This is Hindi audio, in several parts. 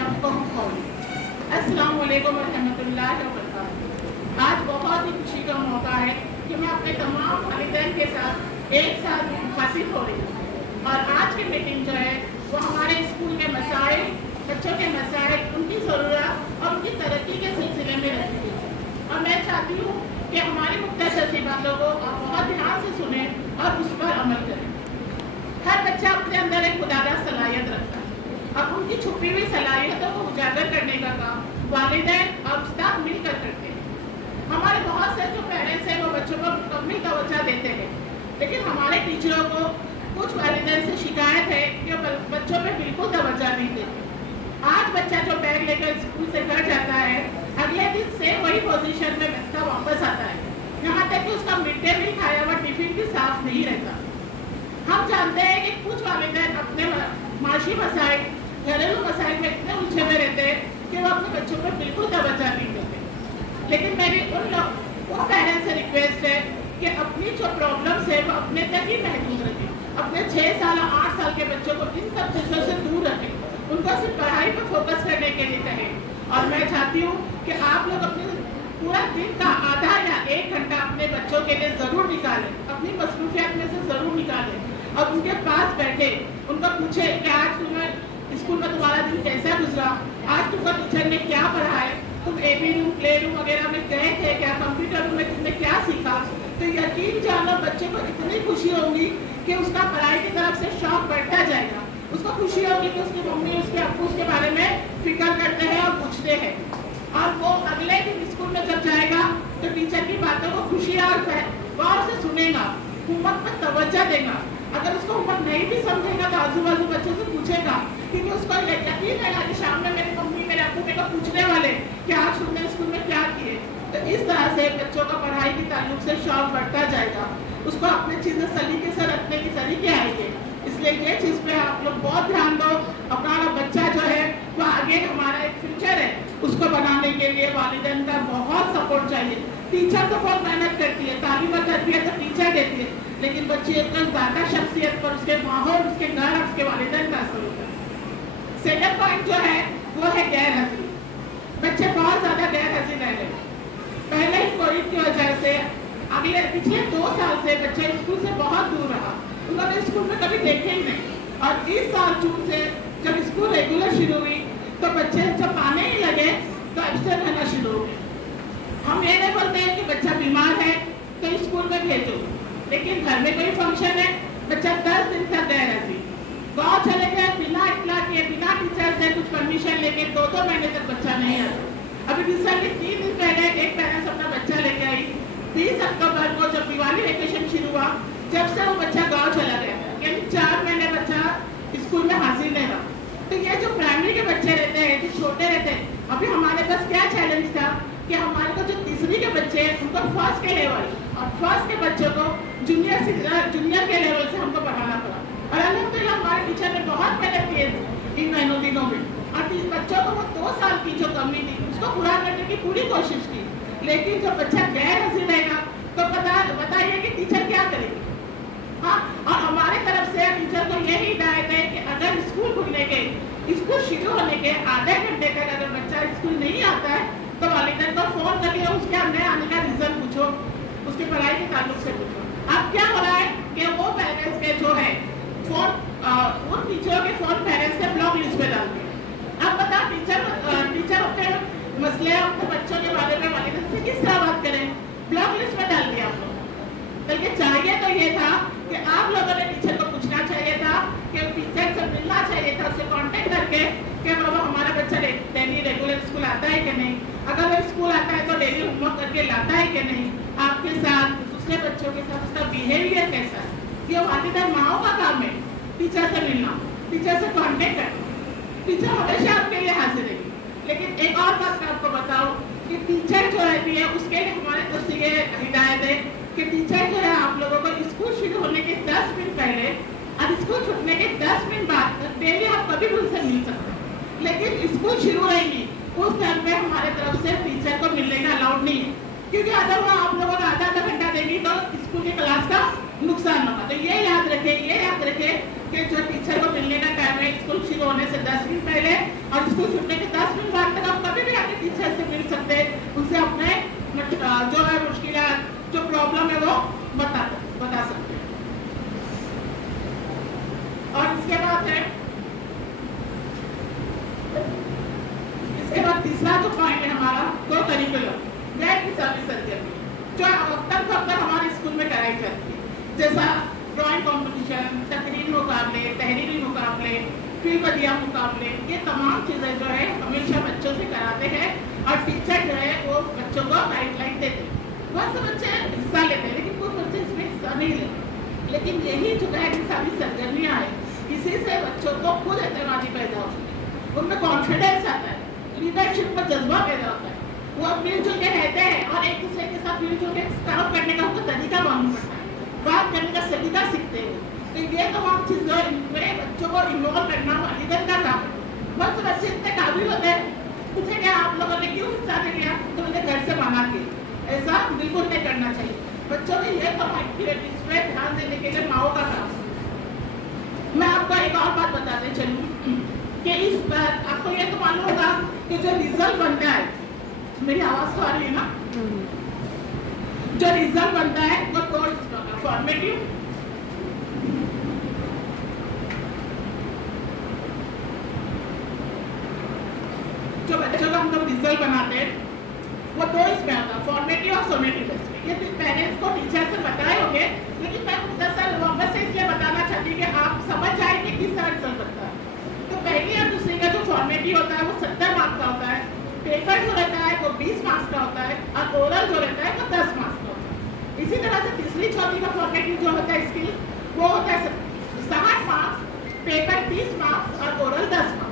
यफ़क़हू क़ौली। अस्सलाम वालेकुम रहमतुल्लाहि व बरकातहू। आज बहुत ही खुशी का मौका है कि मैं अपने तमाम वालिदैन के साथ एक साथ मुखातिब हो रही हूँ और आज की मीटिंग जो है वो हमारे स्कूल के मसाइल, बच्चों के मसाइल, उनकी ज़रूरत और उनकी तरक्की के सिलसिले में रहती है। और मैं चाहती हूँ कि हमारी मुख्तसर सी बातों को आप बहुत ध्यान से सुने और उस पर अमल करें। हर बच्चा अपने अंदर एक खुदारा सलाहियत रखता है। अब उनकी छुपी हुई सलाहियतों को उजागर करने का काम वालिदैन और उस्ताद मिलकर करते हैं। हमारे बहुत से जो पेरेंट्स हैं वो बच्चों को मुकम्मल तवज्जो देते हैं, लेकिन हमारे टीचरों को कुछ वालिदैन से शिकायत है कि बच्चों पे बिल्कुल तवज्जो नहीं देते। आज बच्चा जो बैग लेकर स्कूल से घर जाता है, अगले दिन से वही पोजीशन में बच्चा वापस आता है, यहाँ तक कि उसका मिड डे मील खाया हुआ टिफिन भी साफ नहीं रहता। हम जानते हैं कि कुछ वालिदैन अपने माशी मसाइल, घरेलू मसाइल में इतने उलझे हुए रहते हैं कि वो अपने बच्चों पर बिल्कुल तवज्जो नहीं देते। लेकिन मेरी वो पेरेंट्स से रिक्वेस्ट है कि अपनी जो प्रॉब्लम्स है वो अपने तक ही महदूद रखें। अपने 6 साल 8 साल के बच्चों को इन सब चीज़ों से दूर रखें, उनको सिर्फ पढ़ाई पर फोकस करने के लिए कहें। और मैं चाहती हूँ कि आप लोग अपने पूरा दिन का आधा या 1 घंटा अपने बच्चों के लिए ज़रूर निकालें, अपनी मसरूफियत में से ज़रूर निकालें और उनके पास बैठे उनको पूछे कि आज तुम्हें स्कूल में तुम्हारा दिन कैसा गुजरा, आज तुमको टीचर ने क्या पढ़ाया, तुम AB रूम, प्ले रूम वगैरह में गए थे क्या, कंप्यूटर रूम में तुमने क्या सीखा। तो यकीन जानो बच्चे को इतनी खुशी होगी कि उसका पढ़ाई की तरफ से शौक बढ़ता जाएगा। उसको खुशी होगी कि उसकी मम्मी, उसके अब्बू उसके बारे में फिक्र करते हैं और पूछते हैं, और वो अगले दिन स्कूल में जब जाएगा तो टीचर की बातों को खुशी और गौर से सुनेगा, होमवर्क पर तवज्जो देगा। अगर उसको होमवर्क नहीं भी समझेगा तो आजू बाजू बच्चों से पूछेगा, क्योंकि उसको यकीन रहेगा कि शाम में मेरी मम्मी, मेरे अब्बू मेरे को पूछने वाले कि आज तुमने स्कूल में क्या किए। तो इस तरह से बच्चों का पढ़ाई के ताल्लुक से शौक बढ़ता जाएगा, उसको अपनी चीज़ें सलीके से रखने के तरीके आएंगे। इसलिए ये चीज़ पे आप लोग बहुत ध्यान दो। अपना बच्चा जो है वो आगे हमारा एक फ्यूचर है, उसको बनाने के लिए वालिदैन का बहुत सपोर्ट चाहिए। टीचर तो बहुत मेहनत करती है, तालीम और तरबियत तो टीचर देती है, लेकिन बच्चे इतना ज़्यादा शख्सियत पर उसके माहौल, उसके घर, उसके वालिदैन का असर होता है। सेकंड पॉइंट जो है वो है गैर हाजिरी। बच्चे बहुत ज़्यादा गैर हाजिर रह रहे हैं। पहले ही कोविड की वजह से पिछले 2 साल से बच्चे स्कूल से बहुत दूर रहा, उन्होंने स्कूल में कभी देखे ही नहीं। और इस साल जून से जब स्कूल रेगुलर शुरू हुई तो बच्चे जब आने ही लगे तो एब्सेंट रहना शुरू हो गए। हम ये नहीं बोलते हैं कि बच्चा बीमार है तो स्कूल में भेजो, लेकिन घर में कोई फंक्शन है, बच्चा 10 दिन तक गए रहती, गाँव चले गए बिना इतला किए, बिना टीचर से कुछ परमिशन लेके 2-2 महीने तक बच्चा नहीं आता। अभी रिसेंटली 3 दिन पहले एक पेरेंट्स अपना बच्चा लेके आई, 20 अक्टूबर को जब दिवाली वेकेशन शुरू हुआ, जब से वो बच्चा गाँव चला गया, यानी 4 महीने बच्चा स्कूल में हाजिर नहीं रहा। तो ये जो प्राइमरी के बच्चे रहते हैं, जो छोटे रहते हैं, अभी हमारे पास क्या चैलेंज था कि हमारे को जो तीसरी के बच्चे हैं उनको फर्स्ट के लेवल और फर्स्ट के बच्चों को जूनियर के लेवल से हमको पढ़ाना पड़ा। और अल्हम्दुलिल्लाह हमारे टीचर ने बहुत मेहनत की इन महीनों दिनों में, और बच्चों को वो 2 साल की जो कमी थी उसको पूरा करने की पूरी कोशिश की। लेकिन जब बच्चा गैर हाजिर रहेगा तो बताइए कि टीचर क्या करेगी। हाँ, और हमारे तरफ से टीचर को यही हिदायत है कि अगर स्कूल शुरू होने के आधे घंटे तक अगर बच्चा स्कूल नहीं आता है तो वालिदैन को फ़ोन करके उसके नहीं आने का रीज़न पूछो, उसकी पढ़ाई के ताल्लुक से पूछो। अब क्या हो रहा है कि वो पेरेंट्स के जो है फ़ोन उन टीचरों के फ़ोन पेरेंट्स से ब्लॉक लिस्ट पे डालते हैं। अब बताओ टीचर अपने मसले, अपने बच्चों के बारे में वालिदैन से किस तरह बात करें, ब्लॉक लिस्ट में डाल दिया आप लोग। बल्कि चाहिए तो ये था कि आप लोगों ने टीचर को पूछना चाहिए था, कि टीचर से मिलना चाहिए था, उससे कांटेक्ट करके कि बाबा हमारा बच्चा डेली रेगुलर स्कूल आता है कि नहीं, अगर वो स्कूल आता है तो डेली होमवर्क करके लाता है कि नहीं, आपके साथ दूसरे बच्चों के साथ उसका बिहेवियर कैसा है। ये वालिदैन माओ का काम है, टीचर से मिलना, टीचर से कांटेक्ट करना। टीचर हमेशा आपके लिए हाजिर रहेगी। लेकिन एक और बात मैं आपको बताऊँ कि टीचर जो रहती है उसके लिए हमारे तरफ से ये हिदायत है कि टीचर जो है आप लोगों को स्कूल शुरू होने के 10 मिनट पहले और स्कूल छूटने के 10 मिनट बाद डेली आप कभी भी उनसे मिल सकते हैं, लेकिन स्कूल शुरू रहेगी उस टाइम पे हमारे तरफ से टीचर को मिलने का अलाउड नहीं है, क्योंकि अगर वो आप लोगों को आधा घंटा देगी तो स्कूल की क्लास का नुकसान होगा। तो ये याद रखें कि जो टीचर को मिलने का टाइम है स्कूल शुरू होने से 10 दिन पहले और स्कूल छूटने के 10 दिन बाद तक आप कभी भी आके टीचर से मिल सकते हैं, उनसे अपने जो है मुश्किलात, जो प्रॉब्लम है वो बता सकते हैं। और इसके बाद तीसरा जो पॉइंट है हमारा को करिकुलम, गैर निसाबी सरगर्मी जो अक्सर हमारे स्कूल में कराई जाती है, जैसा ड्राइंग कंपटीशन, तहरीरी मुकाबले, फील्ड बदिया मुकाबले, ये तमाम चीज़ें जो है हमेशा बच्चों से कराते हैं और टीचर जो है वो बच्चों को गाइडलाइन देते हैं। बहुत से बच्चे हिस्सा लेते हैं लेकिन कुछ बच्चे इसमें हिस्सा नहीं लेते। लेकिन यही जो गैर निसाबी सरगर्मियाँ हैं, इसी से बच्चों को खुद एतमादी पैदा होती है, उनमें कॉन्फिडेंस आता है, लीडरशिप का जज्बा पैदा होता है, वो मिलजुल के रहते हैं और एक दूसरे के साथ मिलजुल के काम करने का उनको तरीका मालूम पड़ता है, बात करने का सलीका सीखते हैं। तो ये तमाम चीज़ें इनमें बच्चों को इन्वॉल्व करना वालिदैन का काम है। बहुत से बच्चे इतने काबिल होते हैं, पूछे क्या आप लोगों ने क्यों हिस्सा नहीं लिया, तो मुझे घर से मना किया। ऐसा बिल्कुल नहीं करना चाहिए। बच्चों के ये तमाम एक्टिविटीज पे ध्यान देने के लिए माओ का काम है। मैं आपको एक और बात बताते चलूँ कि इस बार आपको ये तो मालूम होगा कि जो रिजल्ट बनता है, मेरी आवाज़ तो आ रही है ना, जो रिजल्ट बनता है वो दो फॉर्मेटिव जो बच्चों का हम लोग रिजल्ट बनाते हैं वो दो इसमें आता है, फॉर्मेटिव और सोमेटिव बेस में। ये पेरेंट्स को टीचर से बताए होंगे, लेकिन मैं दरअसल वापस से इसलिए बताना चाहती कि आप समझ जाए कि किस तरह रिजल्ट बनता है। तो पहली और दूसरी का जो फॉर्मेटिव होता है वो 70 मार्क्स का होता है, पेपर जो रहता है वो 20 मार्क्स का होता है और ओरल जो रहता है वो 10 मार्क्स का होता है। इसी तरह से तीसरी चौथी का फॉर्मेटिव जो होता है स्किल वो होता है 60 मार्क्स, पेपर 30 मार्क्स और ओरल 10 मार्क्स।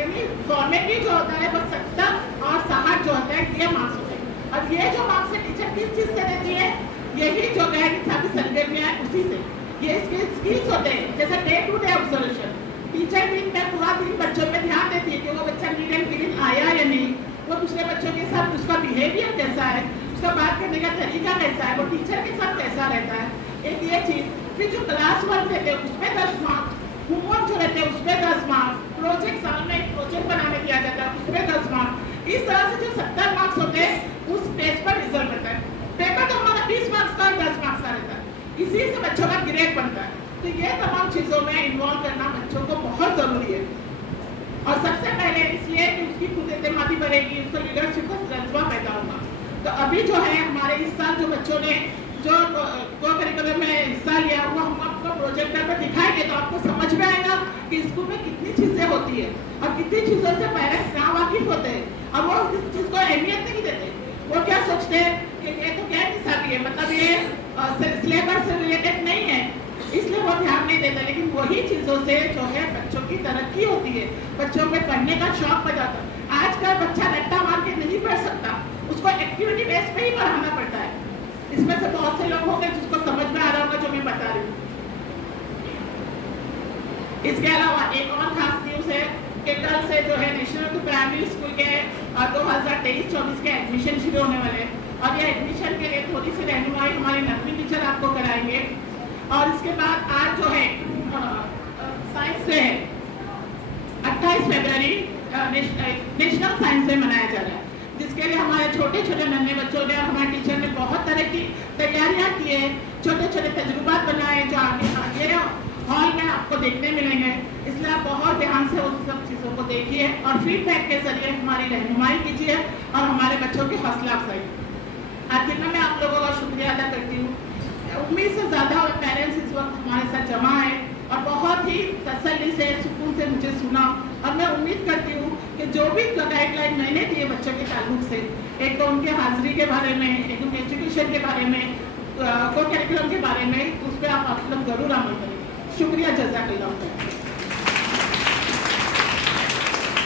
यानी फॉर्मेटिव जो होता है वो 70 और 60 जो होता है ये मार्क्स होते हैं। और ये जो मार्क्स है टीचर किस चीज़ से देती है, यही जो गैर निसाबी सरगर्मियाँ हैं उसी से। ये स्किल्स होते हैं, जैसे day to day observation, teacher दिन में पूरा दिन बच्चों पे ध्यान देती है कि वो बच्चा नीट एंड क्लीन आया या नहीं, वो दूसरे बच्चों के साथ उसका बिहेवियर कैसा है, उसका बात करने का तरीका कैसा है, वो टीचर के साथ कैसा रहता है, एक ये चीज़। फिर जो क्लास वर्क देते हैं उसमें 10 मार्क्स, होमवर्क जो रहते हैं उसमें 10 मार्क्स, प्रोजेक्ट साल में एक प्रोजेक्ट बनाने दिया जाता है उसमें 10 मार्क्स। इस तरह से जो 70 मार्क्स होते हैं उस टेस्ट पर रिजल्ट रहता है। पेपर तो हमारा 20 मार्क्स का और 10 मार्क्स का रहता है, इसी से बच्चों का ग्रेड बनता है। तो ये तमाम चीज़ों में इन्वॉल्व करना बच्चों को बहुत ज़रूरी है। और सबसे पहले इसलिए कि उसकी खुद एतमादी बढ़ेगी, उसको लीडरशिप का जज्बा पैदा होगा। तो अभी जो है हमारे इस साल जो बच्चों ने जो को करिकुलम में हिस्सा लिया वो हम आपको प्रोजेक्टर पर दिखाएंगे, तो आपको समझ में आएगा कि स्कूल में कितनी चीज़ें होती है और कितनी चीज़ों से पेरेंट्स ना वाकिफ होते हैं और वो इस चीज़ को अहमियत नहीं देते। वो क्या सोचते हैं कि ये तो गैर निसाबी है, मतलब ये सिलेबस से रिलेटेड नहीं है, इसलिए वो ध्यान नहीं देता। लेकिन वही चीज़ों से जो है बच्चों की तरक्की होती है, बच्चों में पढ़ने का शौक पैदा होता है। आज का बच्चा रट्टा मार के नहीं पढ़ सकता, उसको एक्टिविटी बेस पे ही पढ़ाना पड़ता है। इसमें से बहुत से लोग होंगे जिसको समझ में आ रहा होगा जो मैं बता रही हूँ। इसके अलावा एक और खास न्यूज़ है कि कल से जो है नेशनल टू प्राइमरी स्कूल के 2023-24 के एडमिशन शुरू होने वाले हैं और ये एडमिशन के लिए थोड़ी सी रहनुमाई हमारे नकवी टीचर आपको कराएंगे। और इसके बाद आज जो है साइंस डे है, 28 फरवरी नेशनल साइंस डे मनाया जा रहा है, जिसके लिए हमारे छोटे छोटे नन्हे बच्चों ने और हमारे टीचर ने बहुत तरह की तैयारियां की है, छोटे छोटे तजुर्बात बनाए जो आगे हॉल में आपको देखने मिलेंगे। इसलिए आप बहुत ध्यान से उन सब चीज़ों को देखिए और फीडबैक के जरिए हमारी रहनुमाई कीजिए और हमारे बच्चों की हौसला अफजाई। आखिर में मैं आप लोगों का शुक्रिया अदा करती हूँ। उम्मीद से ज़्यादा पेरेंट्स इस वक्त हमारे साथ जमा है और बहुत ही तसल्ली से सुकून से मुझे सुना और मैं उम्मीद करती हूँ कि जो भी गाइडलाइन मैंने दिए बच्चों के ताल्लुक से, एक तो उनके हाजिरी के बारे में, एक उनके एजुकेशन के बारे में, को करिकुलम के बारे में, उस पर आप लोग ज़रूर अमल करें। शुक्रिया, जज़ाकल्लाह।